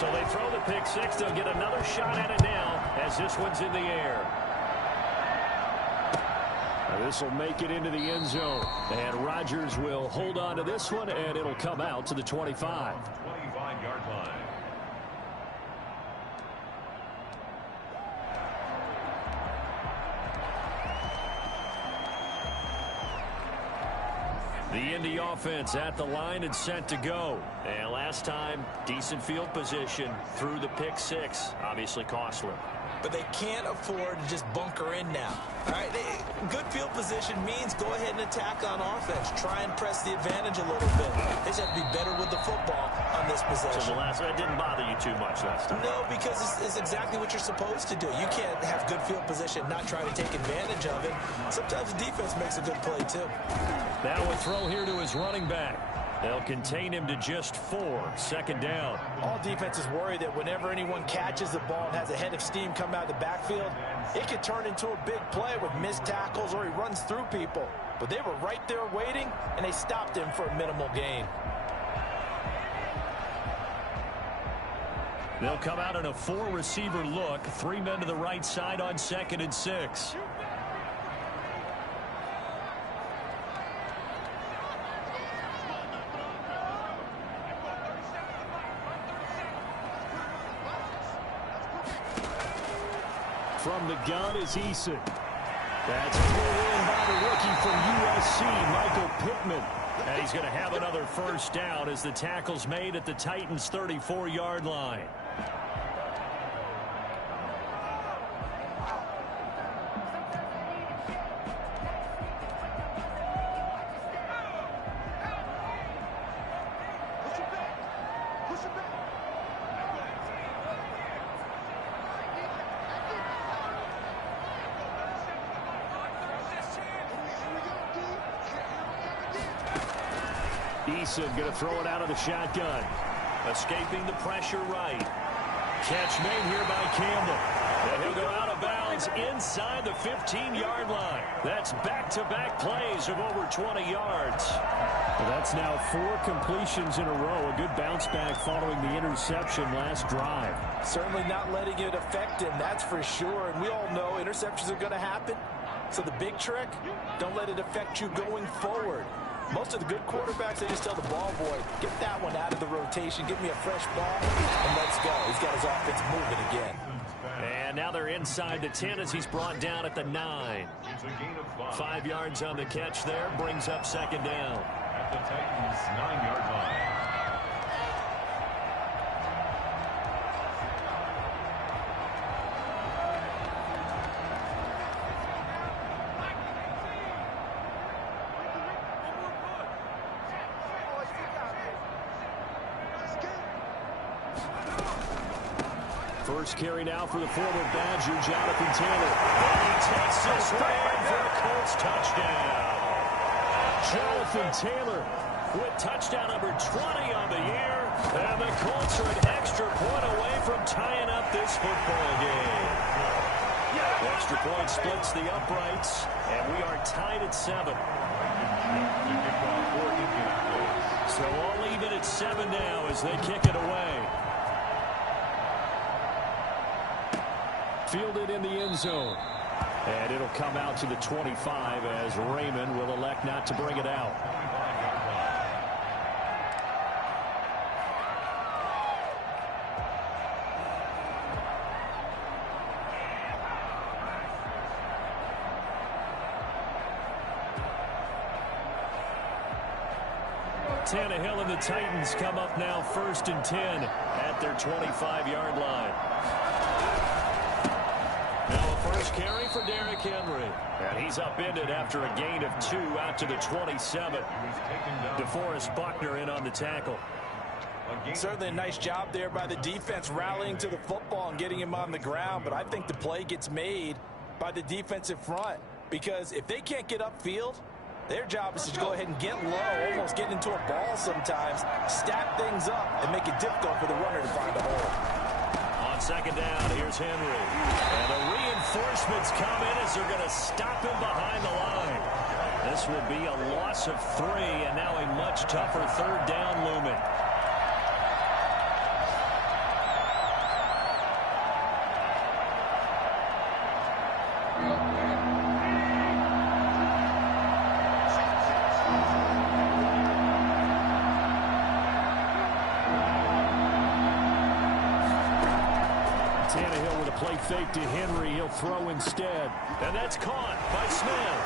So they throw the pick six. They'll get another shot at it now as this one's in the air. This will make it into the end zone. And Rodgers will hold on to this one, and it'll come out to the 25. 25-yard line. The Indy offense at the line and set to go. And last time, decent field position through the pick six. Obviously costly. But they can't afford to just bunker in now. All right, good field position means go ahead and attack on offense. Try and press the advantage a little bit. They just have to be better with the football on this possession. So the last one didn't bother you too much last time? No, because it's exactly what you're supposed to do. You can't have good field position, not try to take advantage of it. Sometimes the defense makes a good play, too. Now a throw here to his running back. They'll contain him to just 4. Second down. All defenses worry that whenever anyone catches the ball and has a head of steam come out of the backfield, it could turn into a big play with missed tackles or he runs through people. But they were right there waiting, and they stopped him for a minimal gain. They'll come out in a 4-receiver look. 3 men to the right side on 2nd and 6. From the gun is Eason. That's pulled in by the rookie from USC, Michael Pittman. And he's going to have another first down as the tackle's made at the Titans' 34-yard line. Eason going to throw it out of the shotgun. Escaping the pressure right. Catch made here by Campbell. And he'll go out of bounds inside the 15-yard line. That's back-to-back plays of over 20 yards. Well, that's now 4 completions in a row. A good bounce back following the interception last drive. Certainly not letting it affect him, that's for sure. And we all know interceptions are going to happen. So the big trick, don't let it affect you going forward. Most of the good quarterbacks, they just tell the ball boy, get that one out of the rotation, give me a fresh ball, and let's go. He's got his offense moving again. And now they're inside the 10 as he's brought down at the 9. 5 yards on the catch there, brings up second down. At the Titans' 9-yard line. First carry now for the former Badger, Jonathan Taylor. And he takes this one in for a Colts touchdown. Jonathan Taylor with touchdown number 20 on the year. And the Colts are an extra point away from tying up this football game. The extra point splits the uprights, and we are tied at 7. So all even at 7 now as they kick it away. Fielded in the end zone. And it'll come out to the 25 as Raymond will elect not to bring it out. Tannehill and the Titans come up now 1st and 10 at their 25-yard line. First carry for Derrick Henry. And he's upended after a gain of 2 out to the 27. DeForest Buckner in on the tackle. Certainly a nice job there by the defense rallying to the football and getting him on the ground. But I think the play gets made by the defensive front. Because if they can't get upfield, their job is to go ahead and get low, almost get into a ball sometimes, stack things up, and make it difficult for the runner to find a hole. Second down, here's Henry. And the reinforcements come in as they're going to stop him behind the line. This will be a loss of 3, and now a much tougher 3rd down looming. Tannehill with a play fake to Henry. He'll throw instead. And that's caught by Smith.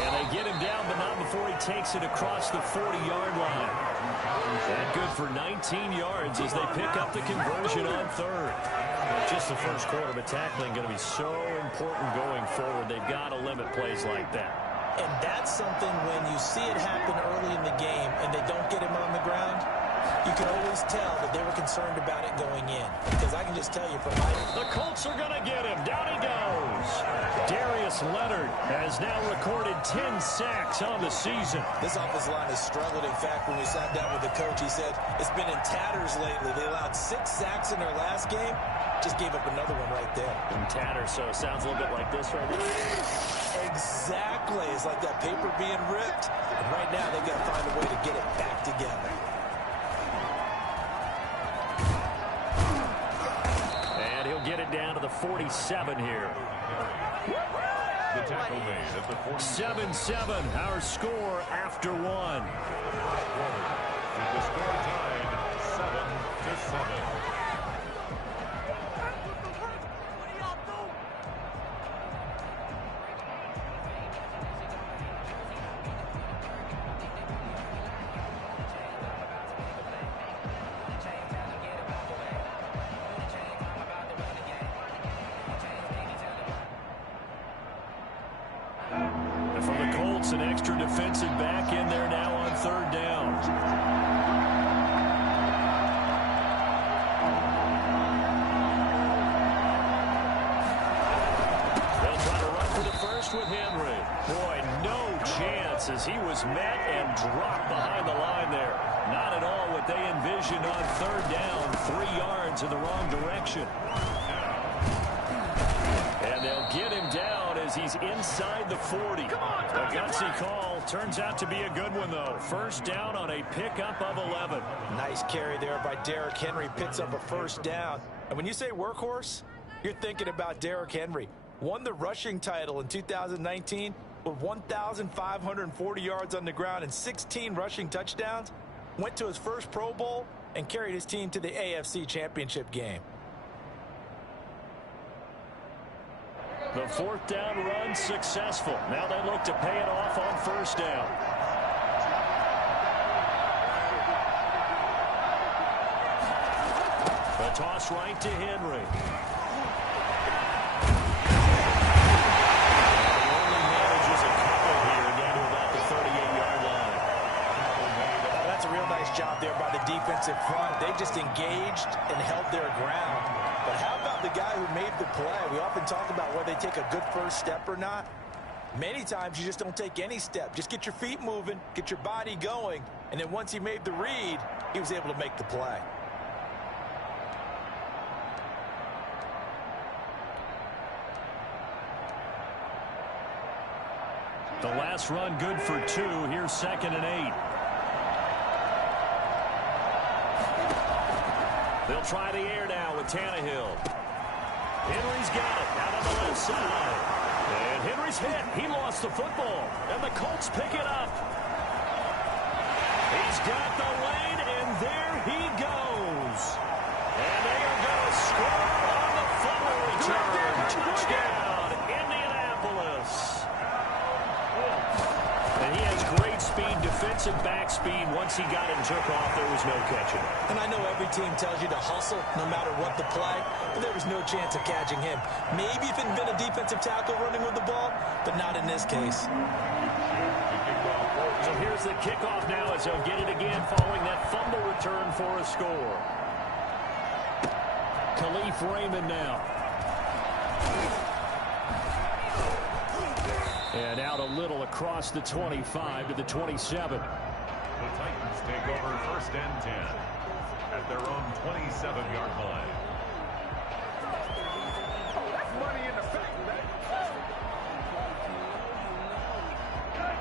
And they get him down, but not before he takes it across the 40-yard line. And good for 19 yards as they pick up the conversion on third. Just the first quarter, but tackling going to be so important going forward. They've got to limit plays like that. And that's something when you see it happen early in the game and they don't get him on the ground, you can always tell that they were concerned about it going in. Because I can just tell you from my... The Colts are going to get him. Down he goes. Darius Leonard has now recorded 10 sacks on the season. This offensive line has struggled. In fact, when we sat down with the coach, he said it's been in tatters lately. They allowed 6 sacks in their last game. Just gave up another one right there. In tatters, so it sounds a little bit like this right now. Exactly. It's like that paper being ripped. And right now, they've got to find a way to get it back together. And he'll get it down to the 47 here. The tackle made at the 47. 7-7, our score after one. With the score tied 7-7. An extra defensive back in there now on third down. They'll try to run for the first with Henry. Boy, no chance as he was met and dropped behind the line there. Not at all what they envisioned on third down. 3 yards in the wrong direction. And they'll get him down as he's inside the 40. A gutsy call. Turns out to be a good one, though. First down on a pickup of 11. Nice carry there by Derrick Henry. Picks up a first down. And when you say workhorse, you're thinking about Derrick Henry. Won the rushing title in 2019 with 1,540 yards on the ground and 16 rushing touchdowns. Went to his first Pro Bowl and carried his team to the AFC Championship game. The fourth down run successful. Now they look to pay it off on first down. The toss right to Henry. He only manages a couple here down to about the 38-yard line. That's a real nice job there by the defensive front. They just engaged and held their ground. But how about the guy who made the play? We often talk about whether they take a good first step or not. Many times you just don't take any step. Just get your feet moving, get your body going, and then once he made the read, he was able to make the play. The last run good for 2. Here's 2nd and 8. They'll try the air now with Tannehill. Henry's got it out on the left side. And Henry's hit. He lost the football. And the Colts pick it up. He's got the lane, and there he goes. And they are going to score on the fumble return. Touchdown, Indianapolis. And he has great speed, defensive back speed. Once he got it and took off, there was no catching. And I know every team tells you to hustle no matter what the play, but there was no chance of catching him. Maybe if it had been a defensive tackle running with the ball, but not in this case. So here's the kickoff now as he'll get it again following that fumble return for a score. Khalif Raymond now. And out a little across the 25 to the 27. The Titans take over 1st and 10 at their own 27-yard line.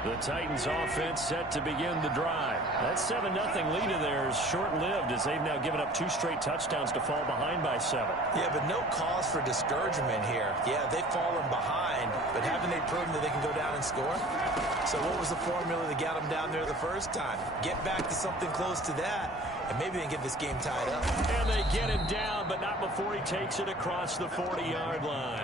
The Titans offense set to begin the drive. That 7-0 lead of theirs short-lived as they've now given up 2 straight touchdowns to fall behind by 7. Yeah, but no cause for discouragement here. Yeah, they've fallen behind, but haven't they proven that they can go down and score? So what was the formula that got them down there the first time? Get back to something close to that, and maybe they can get this game tied up. And they get him down, but not before he takes it across the 40-yard line.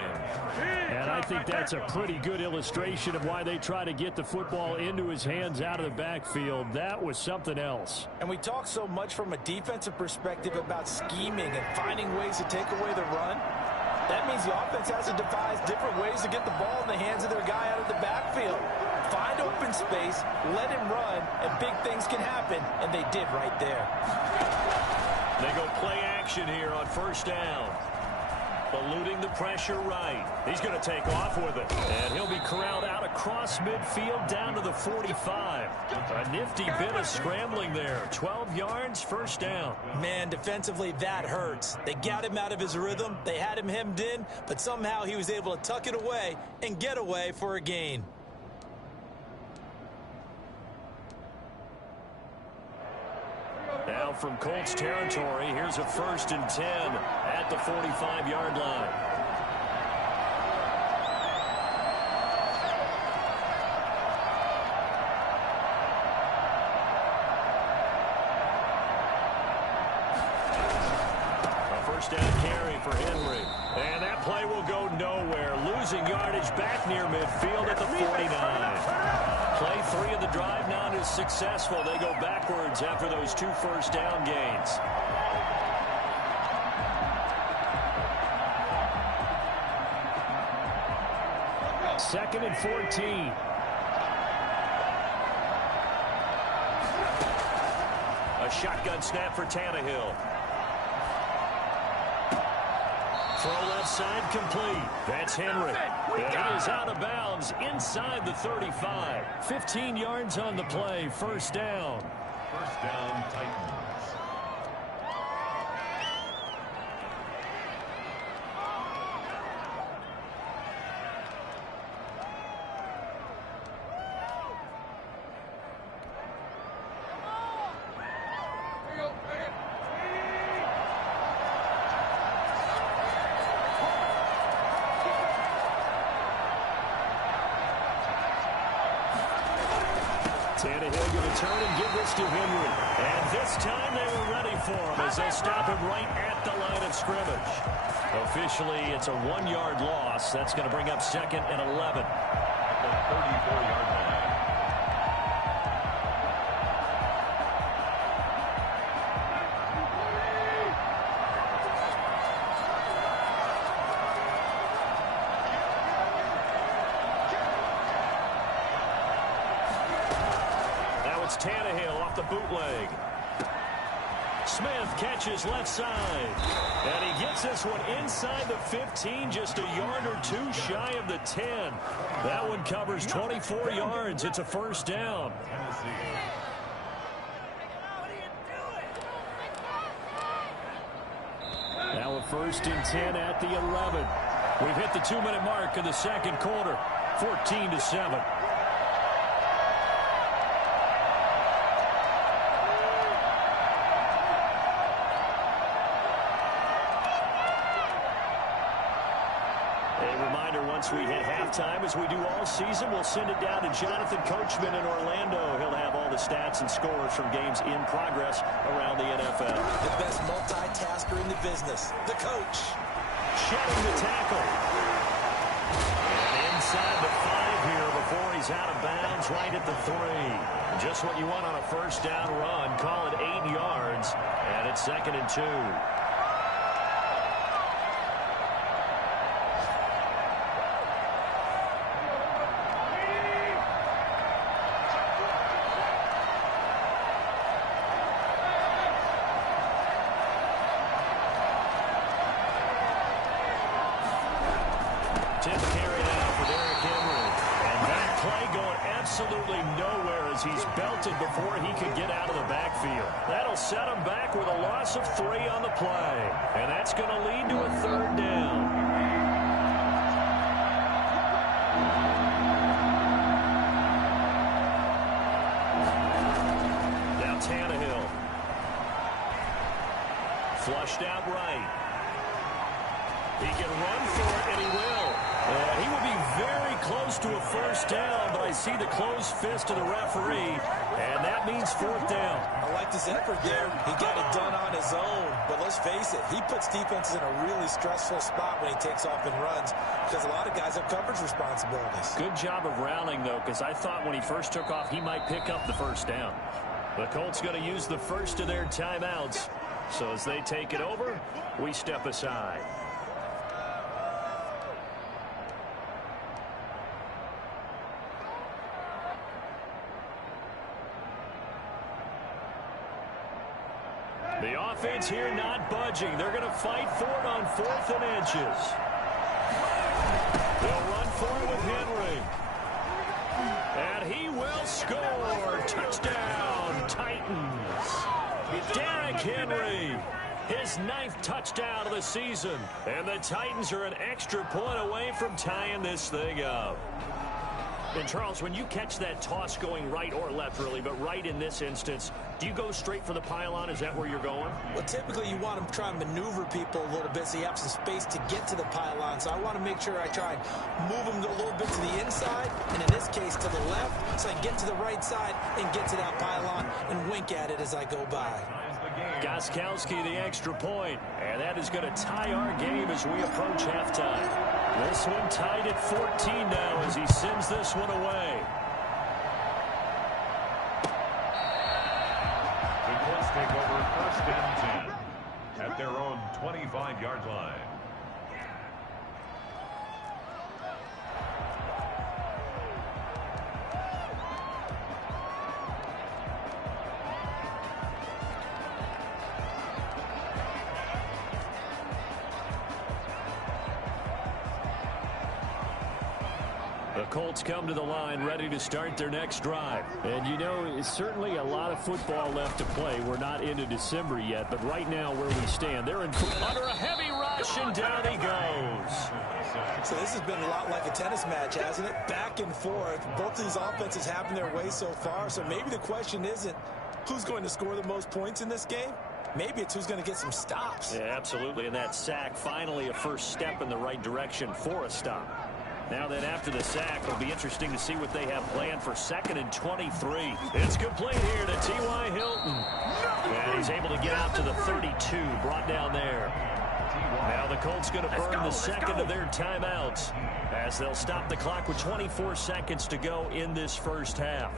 And I think that's a pretty good illustration of why they try to get the football into his hands out of the backfield. That was something else. And we talk so much from a defensive perspective about scheming and finding ways to take away the run. That means the offense has to devise different ways to get the ball in the hands of their guy out of the backfield. Find open space, let him run, and big things can happen, and they did right there. They go play action here on first down. Eluding the pressure right. He's going to take off with it. And he'll be corralled out across midfield down to the 45. A nifty bit of scrambling there. 12 yards, first down. Man, defensively, that hurts. They got him out of his rhythm. They had him hemmed in, but somehow he was able to tuck it away and get away for a gain. Now from Colts territory, here's a 1st and 10 at the 45-yard line. A first down carry for Henry. And that play will go nowhere. Losing yardage back near midfield at the 49. Play 3 of the drive now is successful. They go backwards after those 2 first down gains. Second and 14. A shotgun snap for Tannehill. Throw left side complete. That's Henry. And he is out of bounds inside the 35. 15 yards on the play. First down. First down, Titans. Tannehill going to turn and give this to Henry. And this time they were ready for him as they stop him right at the line of scrimmage. Officially, it's a 1-yard loss. That's going to bring up 2nd and 11. At the 34-yard line. Tannehill off the bootleg. Smith catches left side. And he gets this one inside the 15, just a yard or 2 shy of the 10. That one covers 24 yards. It's a first down. Now a 1st and 10 at the 11. We've hit the 2-minute mark of the second quarter. 14-7. Once we hit halftime, as we do all season, we'll send it down to Jonathan Coachman in Orlando. He'll have all the stats and scores from games in progress around the NFL. The best multitasker in the business, the coach. Shedding the tackle. And inside the 5 here before he's out of bounds, right at the 3. Just what you want on a first down run. Call it 8 yards, and it's 2nd and 2. Absolutely nowhere as he's belted before he could get out of the backfield. That'll set him back with a loss of 3 on the play. And that's going to lead to a 3rd down. Now Tannehill. Flushed out right. He can run for it, and he will. He will be very close to a first down, but I see the closed fist of the referee, and that means fourth down. I liked his effort there. He got it done on his own, but let's face it, he puts defenses in a really stressful spot when he takes off and runs because a lot of guys have coverage responsibilities. Good job of rallying, though, because I thought when he first took off, he might pick up the first down. The Colts going to use the first of their timeouts. So as they take it over, we step aside. The offense here not budging. They're going to fight for it on 4th and inches. They'll run for it with Henry. And he will score. Touchdown, Titans. Derrick Henry, his 9th touchdown of the season. And the Titans are an extra point away from tying this thing up. And, Charles, when you catch that toss going right or left, really, but right in this instance, do you go straight for the pylon? Is that where you're going? Well, typically you want to try and maneuver people a little bit so you have some space to get to the pylon. So I want to make sure I try and move them a little bit to the inside, and in this case to the left, so I get to the right side and get to that pylon and wink at it as I go by. Gostkowski, the extra point, and that is going to tie our game as we approach halftime. This one tied at 14 now as he sends this one away. The Colts take over 1st and 10 at their own 25-yard line. The Colts come to the line ready to start their next drive. And, you know, it's certainly a lot of football left to play. We're not into December yet, but right now where we stand, they're under a heavy rush, and down he goes. So this has been a lot like a tennis match, hasn't it? Back and forth. Both of these offenses having their way so far. So maybe the question isn't who's going to score the most points in this game. Maybe it's who's going to get some stops. Yeah, absolutely. And that sack, finally a first step in the right direction for a stop. Now then, after the sack, it'll be interesting to see what they have planned for 2nd and 23. It's complete here to T.Y. Hilton. And he's able to get out to the 32, brought down there. Now the Colts going to burn the second of their timeouts as they'll stop the clock with 24 seconds to go in this first half.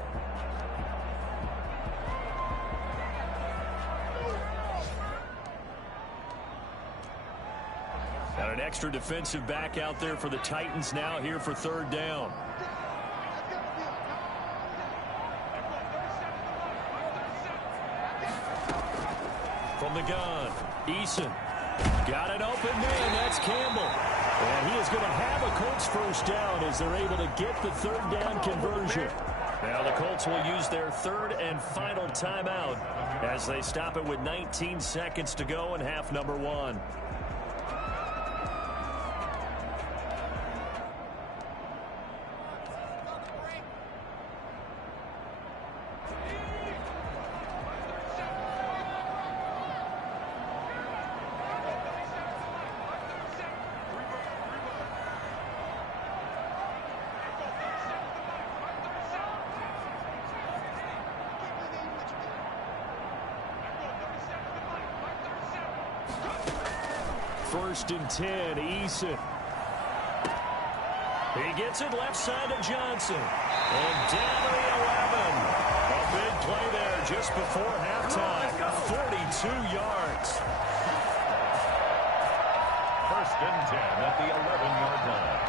Got an extra defensive back out there for the Titans now here for 3rd down. From the gun, Eason. Got an open man. That's Campbell. And he is going to have a Colts first down as they're able to get the 3rd down conversion. Now the Colts will use their 3rd and final timeout as they stop it with 19 seconds to go in half number 1. First and 10, Eason. He gets it left side to Johnson. And down to the 11. A big play there just before halftime. 42 yards. 1st and 10 at the 11-yard line.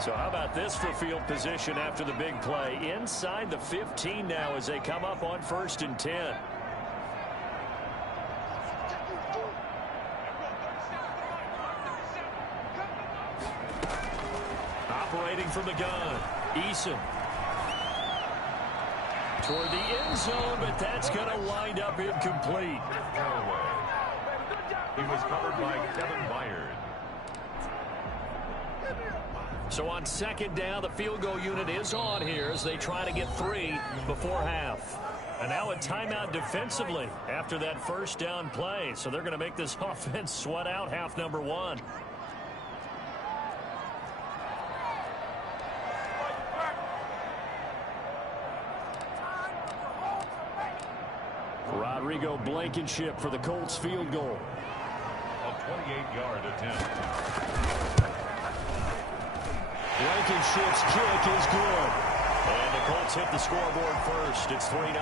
So how about this for field position after the big play? Inside the 15 now as they come up on 1st and 10. Operating from the gun, Eason. Toward the end zone, but that's going to wind up incomplete. He was covered by Kevin Byard. So on 2nd down, the field goal unit is on here as they try to get 3 before half. And now a timeout defensively after that first down play. So they're going to make this offense sweat out half number one. Rodrigo Blankenship for the Colts field goal. A 28-yard attempt. Blankenship's kick is good. And the Colts hit the scoreboard first. It's 3-0.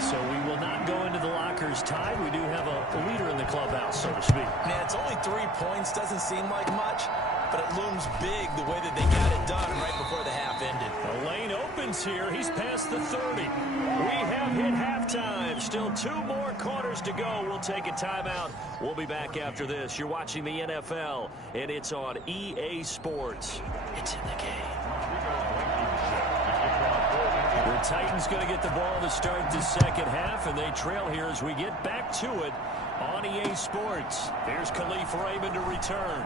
So we will not go into the lockers tied. We do have a leader in the clubhouse, so to speak. Man, it's only 3 points. Doesn't seem like much, but it looms big the way that they got it done right before the half ended. The lane opens here. He's past the 30. We have hit halftime. Still 2 more quarters to go. We'll take a timeout. We'll be back after this. You're watching the NFL, and it's on EA Sports. It's in the game. The Titans going to get the ball to start the second half, and they trail here as we get back to it on EA Sports. Here's Khalif Raymond to return.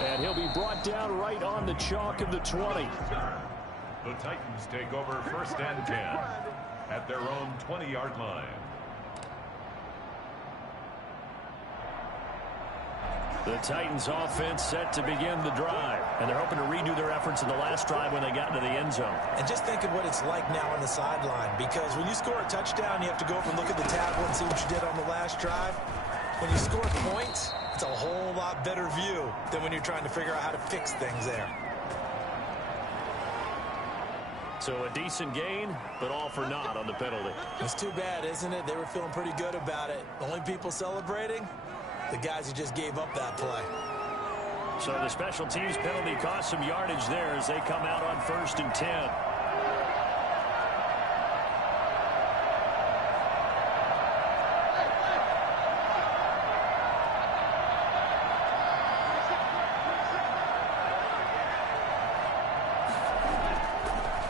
And he'll be brought down right on the chalk of the 20. The Titans take over first and 10 at their own 20-yard line. The Titans offense set to begin the drive, and they're hoping to redo their efforts in the last drive when they got into the end zone. And just think of what it's like now on the sideline, because when you score a touchdown, you have to go over and look at the tablet and see what you did on the last drive. When you score points, it's a whole lot better view than when you're trying to figure out how to fix things there. So a decent gain, but all for naught on the penalty. It's too bad, isn't it? They were feeling pretty good about it. The only people celebrating, the guys who just gave up that play. So the special teams penalty cost some yardage there as they come out on 1st and 10.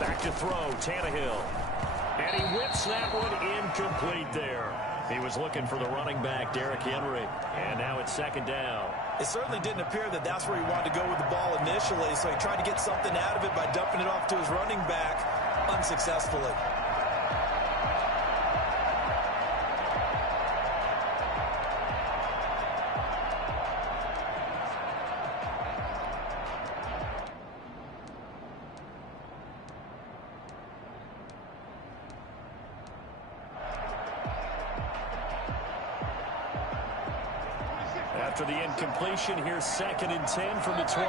Back to throw, Tannehill. And he whips that one incomplete there. He was looking for the running back, Derrick Henry. And now it's 2nd down. It certainly didn't appear that that's where he wanted to go with the ball initially, so he tried to get something out of it by dumping it off to his running back unsuccessfully. After the incompletion, here's 2nd and 10 from the 20.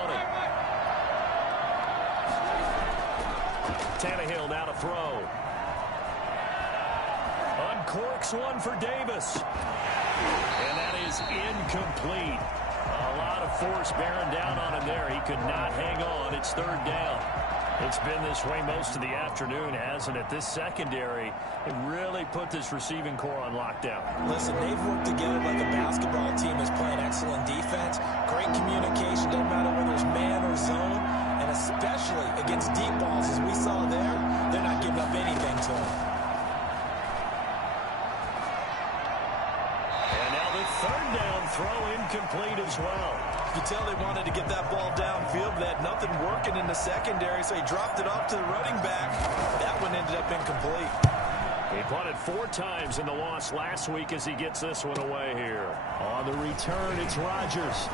Tannehill now to throw. Uncorks one for Davis. And that is incomplete. A lot of force bearing down on him there. He could not hang on. It's 3rd down. It's been this way most of the afternoon, hasn't it? This secondary really put this receiving core on lockdown. Listen, they've worked together like a basketball team is playing excellent defense. Great communication, doesn't matter whether it's man or zone. And especially against deep balls, as we saw there, they're not giving up anything to them. And now the 3rd down throw incomplete as well. You tell they wanted to get that ball downfield, but they had nothing working in the secondary, so he dropped it off to the running back. That one ended up incomplete. He punted 4 times in the loss last week as he gets this one away here. On the return, it's Rodgers.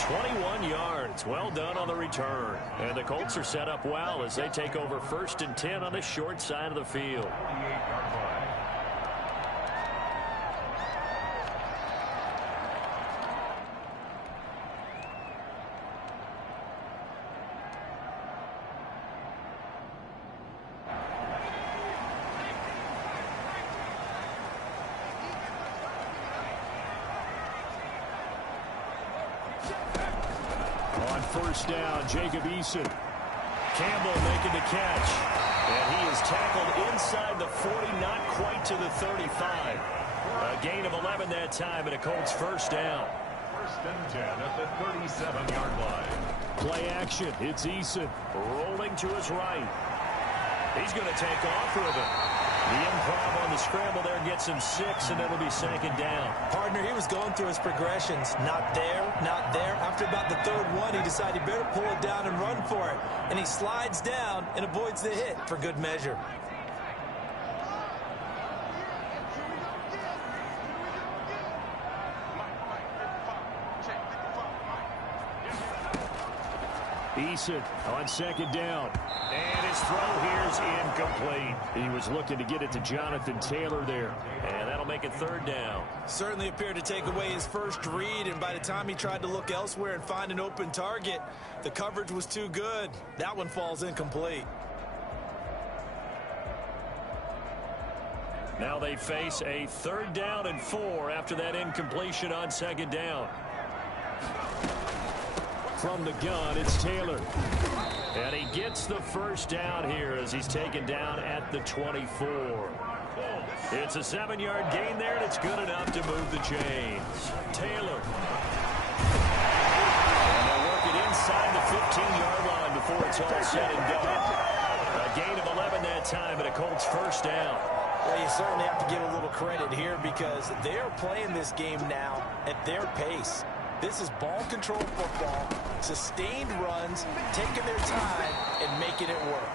21 yards. Well done on the return. And the Colts are set up well as they take over 1st and 10 on the short side of the field. 28-yard line. On 1st down, Jacob Eason. Campbell making the catch. And he is tackled inside the 40, not quite to the 35. A gain of 11 that time, and a Colts 1st down. 1st and 10 at the 37-yard line. Play action. It's Eason rolling to his right. He's going to take off with it. The improv on the scramble there gets him 6, and it'll be 2nd down. Partner, he was going through his progressions. Not there, not there. After about the 3rd one, he decide he better pull it down and run for it. And he slides down and avoids the hit for good measure. Eason on second down. And his throw here is incomplete. He was looking to get it to Jonathan Taylor there. And that'll make it third down. Certainly appeared to take away his first read, and by the time he tried to look elsewhere and find an open target, the coverage was too good. That one falls incomplete. Now they face a 3rd down and 4 after that incompletion on second down. From the gun, it's Taylor. And he gets the first down here as he's taken down at the 24. It's a 7-yard gain there, and it's good enough to move the chains. Taylor. And they'll work it inside the 15-yard line before it's all said and done. A gain of 11 that time, and a Colts first down. Well, you certainly have to give a little credit here because they're playing this game now at their pace. This is ball control football, sustained runs, taking their time and making it work.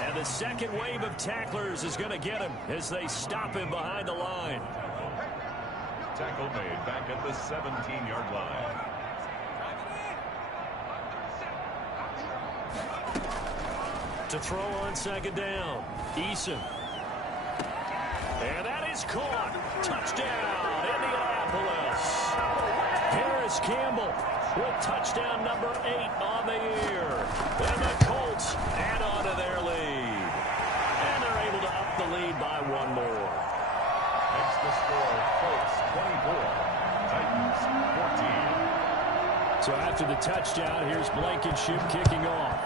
And the second wave of tacklers is going to get him as they stop him behind the line. Tackle made back at the 17-yard line. To throw on second down, Eason. And that is caught. Touchdown, Indianapolis. Harris Campbell with touchdown number 8 on the year. And the Colts add on to their lead. And they're able to up the lead by 1 more. Makes the score Colts 24, Titans 14. So after the touchdown, here's Blankenship kicking off.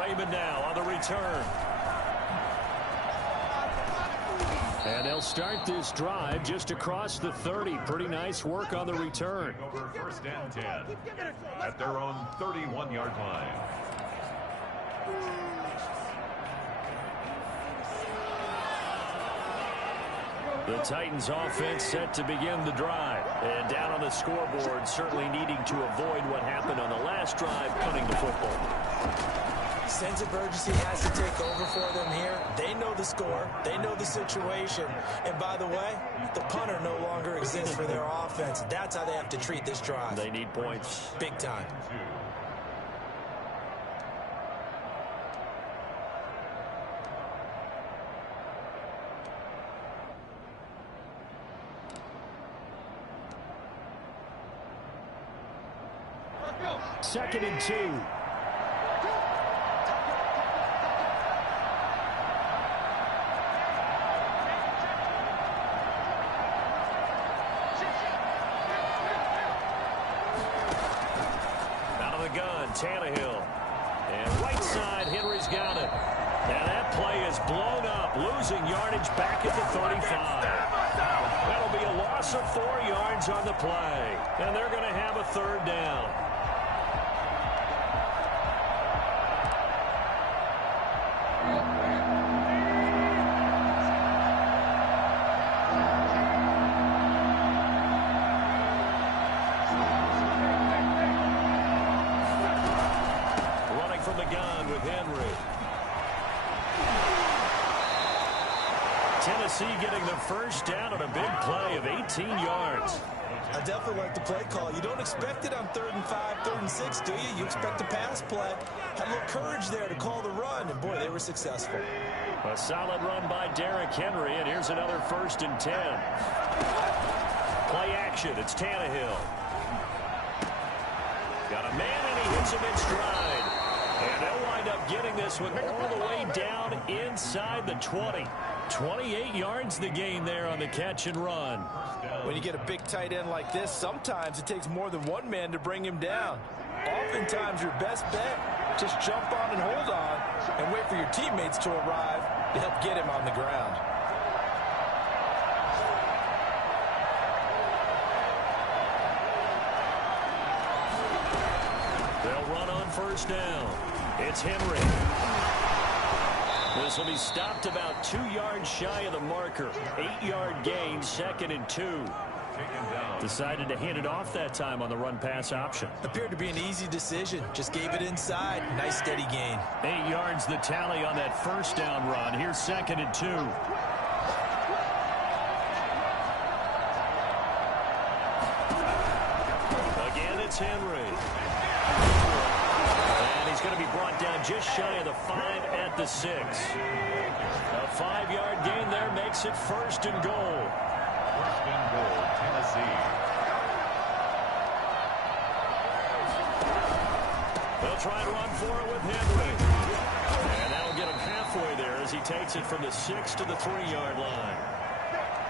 Raymond now on the return. And they'll start this drive just across the 30. Pretty nice work on the return. Over 1st and 10 at their own 31-yard line. The Titans offense set to begin the drive. And down on the scoreboard, certainly needing to avoid what happened on the last drive, punting the football. Sense of urgency has to take over for them here. They know the score. They know the situation. And by the way, the punter no longer exists for their offense. That's how they have to treat this drive. They need points. Big time. Second and 2. Tannehill. And right side, Henry's got it. And that play is blown up, losing yardage back at the 35. That'll be a loss of 4 yards on the play. And they're going to have a 3rd down. Getting the first down on a big play of 18 yards. I definitely like the play call. You don't expect it on 3rd and 5, 3rd and 6, do you? You expect a pass play. Had a little courage there to call the run, and boy, they were successful. A solid run by Derrick Henry, and here's another 1st and 10. Play action, it's Tannehill. Got a man, and he hits him in stride. And they'll wind up getting this one all the way down inside the 20. 28 yards the gain there on the catch and run. When you get a big tight end like this, sometimes it takes more than one man to bring him down. Oftentimes your best bet, just jump on and hold on and wait for your teammates to arrive to help get him on the ground. They'll run on 1st down. It's Henry. This will be stopped about 2 yards shy of the marker. 8-yard gain, 2nd and 2. Taken down Decided to hand it off that time on the run-pass option. Appeared to be an easy decision. Just gave it inside. Nice steady gain. 8 yards the tally on that first down run. Here's 2nd and 2. Again, it's Henry. And he's going to be brought down just shy of the 5 at the 6. A 5-yard gain there makes it 1st and goal. 1st and goal, Tennessee. They'll try and run for it with Henry. And that'll get him halfway there as he takes it from the 6 to the 3-yard line.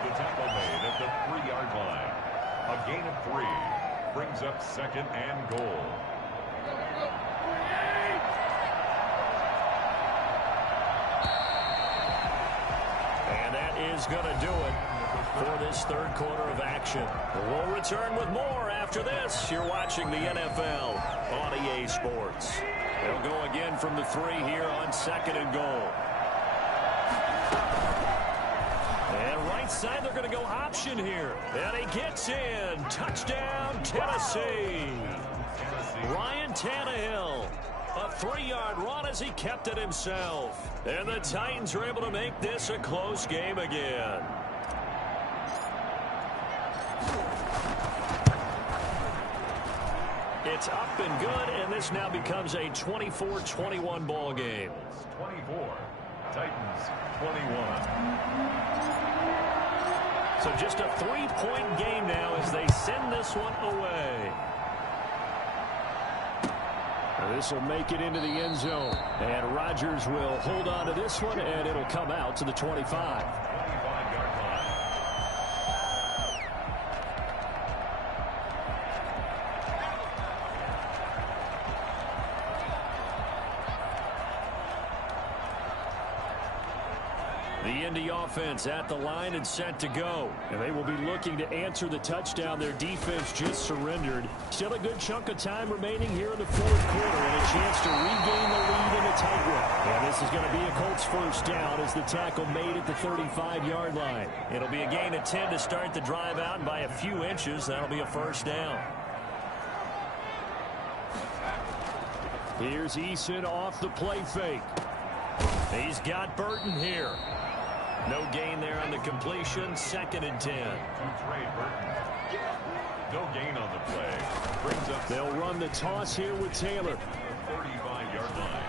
The tackle made at the 3-yard line. A gain of 3 brings up 2nd and goal. And that is going to do it for this 3rd quarter of action. We'll return with more after this. You're watching the NFL on EA Sports. They'll go again from the 3 here on 2nd and goal. And right side, they're going to go option here. And he gets in. Touchdown, Tennessee. Ryan Tannehill. A 3-yard run as he kept it himself. And the Titans are able to make this a close game again. It's up and good, and this now becomes a 24-21 ball game. 24, Titans 21. So just a 3-point game now as they send this one away. This will make it into the end zone. And Rodgers will hold on to this one, and it'll come out to the 25. 25-yard line. The Indy offense at the line and set to go. And they will be looking to answer the touchdown their defense just surrendered. Still a good chunk of time remaining here in the 4th quarter and a chance to regain the lead in a tight one. And this is going to be a Colts 1st down as the tackle made at the 35-yard line. It'll be a gain of 10 to start the drive out, and by a few inches, that'll be a 1st down. Here's Eason off the play fake. He's got Burton here. No gain there on the completion. 2nd and 10. To trade Burton. No gain on the play. Brings up. They'll run the toss here with Taylor. 35-yard line.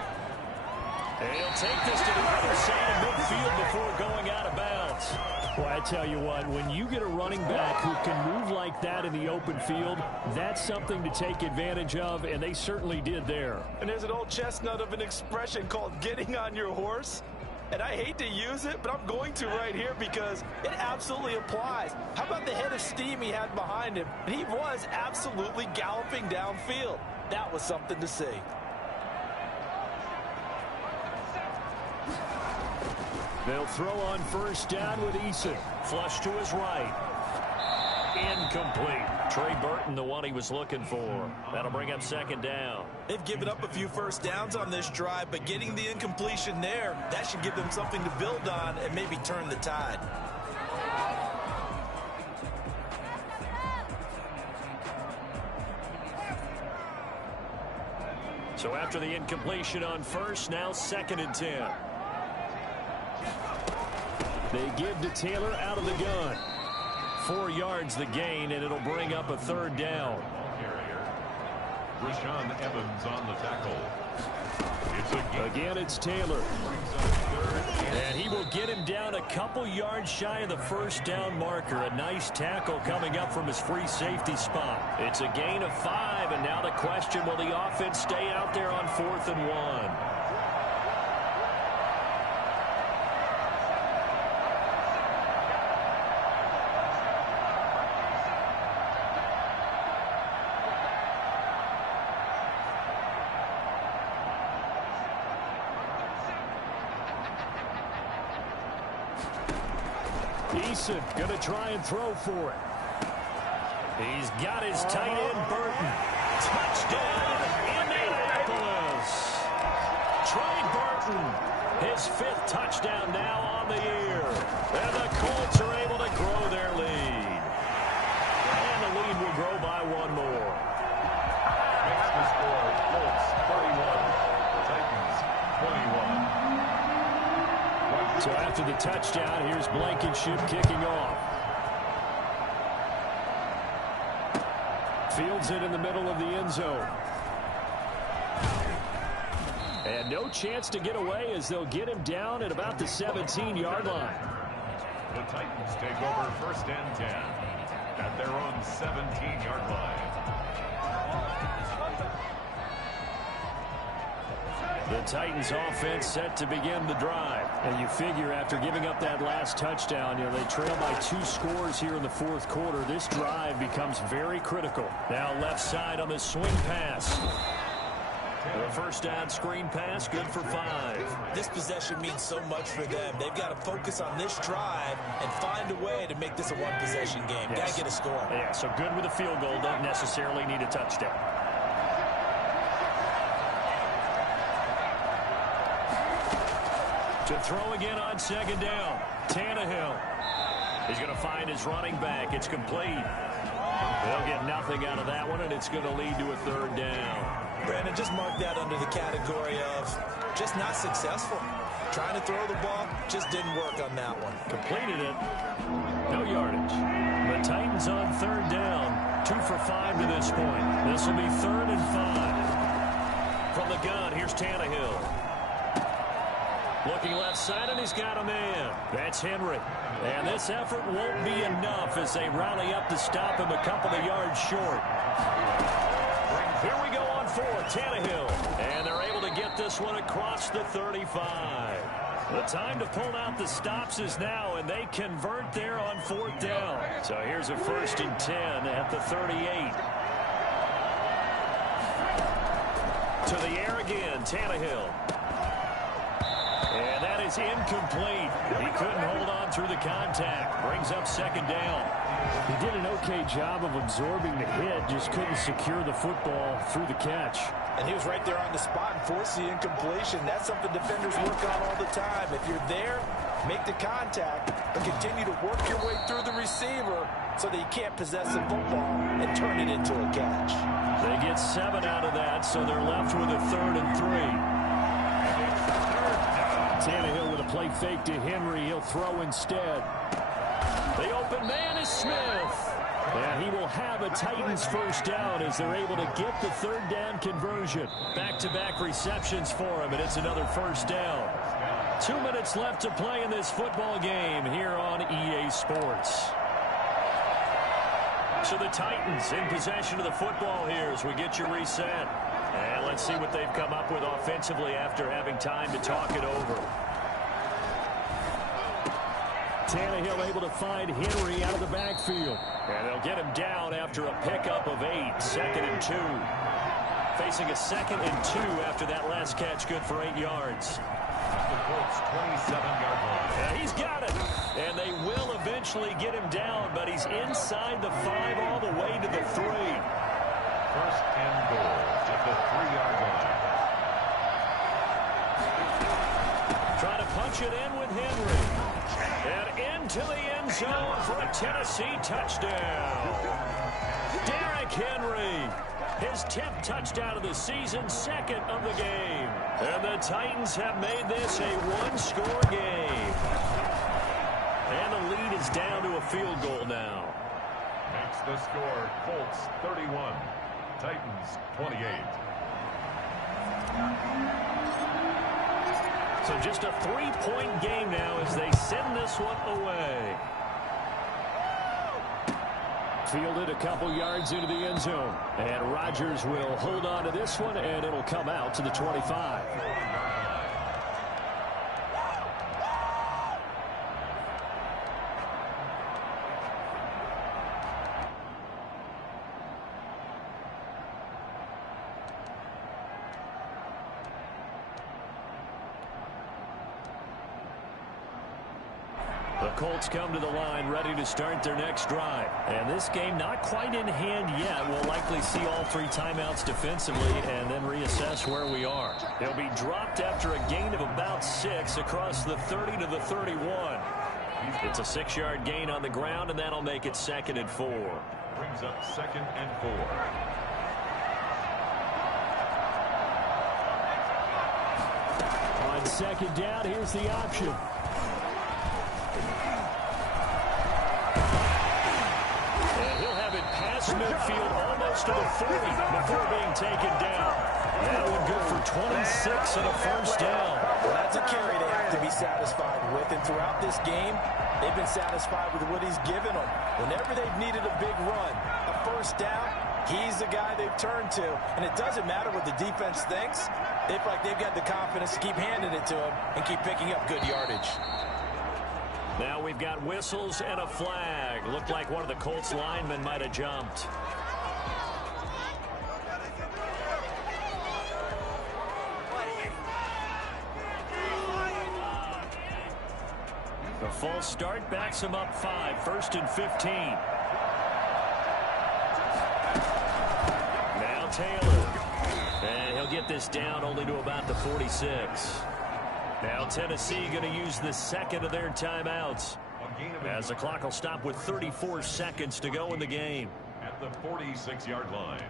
And he'll take this to the other side of midfield before going out of bounds. Well, I tell you what, when you get a running back who can move like that in the open field, that's something to take advantage of, and they certainly did there. And there's an old chestnut of an expression called getting on your horse. And I hate to use it, but I'm going to right here because it absolutely applies. How about the head of steam he had behind him? He was absolutely galloping downfield. That was something to see. They'll throw on 1st down with Eason. Flush to his right. Incomplete. Trey Burton, the one he was looking for. That'll bring up 2nd down. They've given up a few 1st downs on this drive, but getting the incompletion there, that should give them something to build on and maybe turn the tide. So after the incompletion on 1st, now 2nd and 10. They give to Taylor out of the gun. 4 yards the gain, and it'll bring up a 3rd down. Rashaan Evans on the tackle. Again, it's Taylor. And he will get him down a couple yards shy of the 1st down marker. A nice tackle coming up from his free safety spot. It's a gain of 5, and now the question, will the offense stay out there on 4th and 1? Eason going to try and throw for it. He's got his tight end, Burton. Touchdown, Indianapolis. Trey Burton, his 5th touchdown now on the year. And the Colts are able to grow their lead. And the by one more. Makes the score Colts 31, Titans 21. So after the touchdown, here's Blankenship kicking off. Fields it in the middle of the end zone. And no chance to get away as they'll get him down at about the 17-yard line. The Titans take over 1st and 10 at their own 17-yard line. The Titans offense set to begin the drive. And you figure after giving up that last touchdown, they trail by 2 scores here in the 4th quarter. This drive becomes very critical. Now left side on the swing pass. The first down screen pass, good for 5. This possession means so much for them. They've got to focus on this drive and find a way to make this a one-possession game. Yes. Got to get a score. Yeah, so good with a field goal. Don't necessarily need a touchdown. To throw again on 2nd down. Tannehill. He's going to find his running back. It's complete. They'll get nothing out of that one, and it's going to lead to a 3rd down. Brandon, just mark that under the category of just not successful. Trying to throw the ball, just didn't work on that one. Completed it. No yardage. The Titans on 3rd down. 2 for 5 to this point. This will be 3rd and 5. From the gun, here's Tannehill. Looking left side, and he's got a man. That's Henry. And this effort won't be enough as they rally up to stop him a couple of yards short. Here we go on 4th, Tannehill. And they're able to get this one across the 35. The time to pull out the stops is now, and they convert there on 4th down. So here's a 1st and 10 at the 38. To the air again, Tannehill. And that is incomplete. He couldn't hold on through the contact. Brings up 2nd down. He did an okay job of absorbing the hit, just couldn't secure the football through the catch. And he was right there on the spot and forced the incompletion. That's something defenders work on all the time. If you're there, make the contact, but continue to work your way through the receiver so that you can't possess the football and turn it into a catch. They get 7 out of that, so they're left with a 3rd and 3. Tannehill with a play fake to Henry. He'll throw instead. The open man is Smith. And he will have a Titans 1st down as they're able to get the 3rd down conversion. Back-to-back receptions for him, and it's another 1st down. 2 minutes left to play in this football game here on EA Sports. So the Titans in possession of the football here as we get you reset. And let's see what they've come up with offensively after having time to talk it over. Tannehill able to find Henry out of the backfield. And they'll get him down after a pickup of 8. 2nd and 2. Facing a 2nd and 2 after that last catch, good for 8 yards. The Colts 27-yard line. And he's got it. And they will eventually get him down, but he's inside the 5 all the way to the 3. 1st and goal at the 3-yard line. Trying to punch it in with Henry. And into the end zone for a Tennessee touchdown. Derrick Henry, his 10th touchdown of the season, 2nd of the game. And the Titans have made this a 1-score game. And the lead is down to a field goal now. Makes the score Colts 31, Titans 28. So just a 3-point game now as they send this one away. Fielded a couple yards into the end zone. And Rodgers will hold on to this one, and it'll come out to the 25. The Colts come to the line ready to start their next drive. And this game not quite in hand yet. We'll likely see all 3 timeouts defensively and then reassess where we are. They'll be dropped after a gain of about 6 across the 30 to the 31. It's a 6-yard gain on the ground, and that'll make it 2nd and 4. Brings up 2nd and 4. On 2nd down, here's the option. And he'll have it past midfield almost to the 40 before being taken down. That would go for 26 and a first down. Well, that's a carry they have to be satisfied with. And throughout this game, they've been satisfied with what he's given them. Whenever they've needed a big run, a first down, he's the guy they've turned to. And it doesn't matter what the defense thinks. They feel like they've got the confidence to keep handing it to him and keep picking up good yardage. Now we've got whistles and a flag. Looked like one of the Colts linemen might have jumped. The false start backs him up 5, 1st and 15. Now Taylor. And he'll get this down only to about the 46. Now Tennessee going to use the 2nd of their timeouts, as the clock will stop with 34 seconds to go in the game. At the 46-yard line.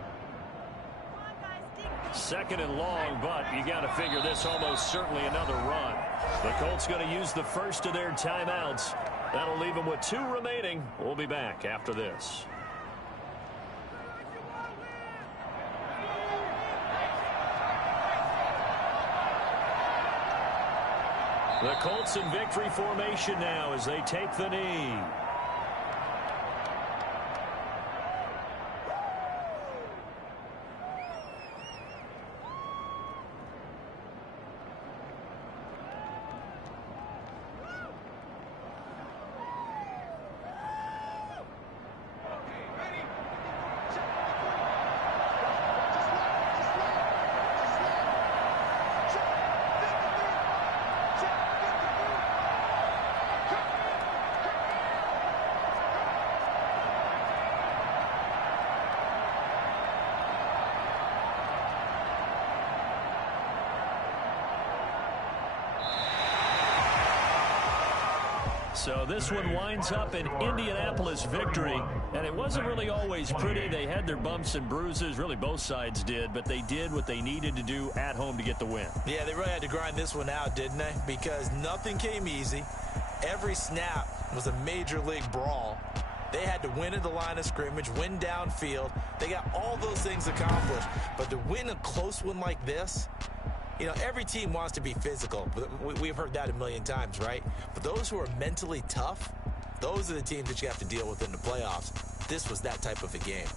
2nd and long, but you got to figure this almost certainly another run. The Colts going to use the 1st of their timeouts. That'll leave them with 2 remaining. We'll be back after this. The Colts in victory formation now as they take the knee. So this one winds up an Indianapolis victory, and it wasn't really always pretty. They had their bumps and bruises, really both sides did, but they did what they needed to do at home to get the win. Yeah, they really had to grind this one out, didn't they? Because nothing came easy. Every snap was a major league brawl. They had to win at the line of scrimmage, win downfield. They got all those things accomplished. But to win a close one like this, you know, every team wants to be physical. We've heard that a million times, right? But those who are mentally tough, those are the teams that you have to deal with in the playoffs. This was that type of a game.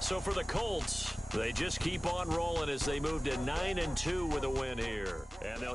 So for the Colts, they just keep on rolling as they move to 9-2 with a win here. And they'll